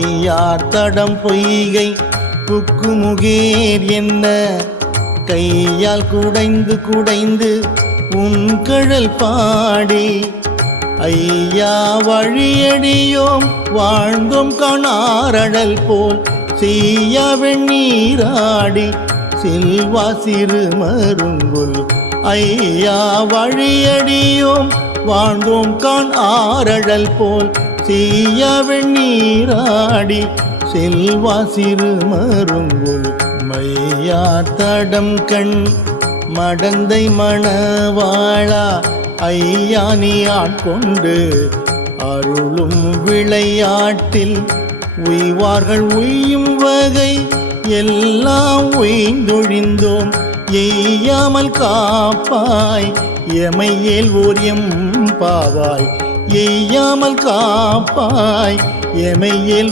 யார் தடம் பொய்கை புக்குமுகேர் என்ன? கையால் குடைந்து குடைந்து உன் கழல் பாடி. ஐயா வழியடியோம் வாழ்ந்தோம் கணாரடல் போல். செய்ய வெண்ணீராடி செல்வா சிறு மருங்குல். ஐயா வழியடியோம் வாழ்ந்தோம் காண் ஆரழல் போல். தீயவன் நீராடி செல்வா சிறு மருங்குல் மையா தடம் கண் மடந்தை மணவாழா ஐயா ஆட்கொண்டு அருளும் விளையாட்டில் உய்வார்கள் உய்யும் வகை எல்லாம் உய்ந்தொழிந்தோம். எய்யாமல் காப்பாய் எமையேல் ஓர் எம் பாவாய். எய்யாமல் காப்பாய். எமையில்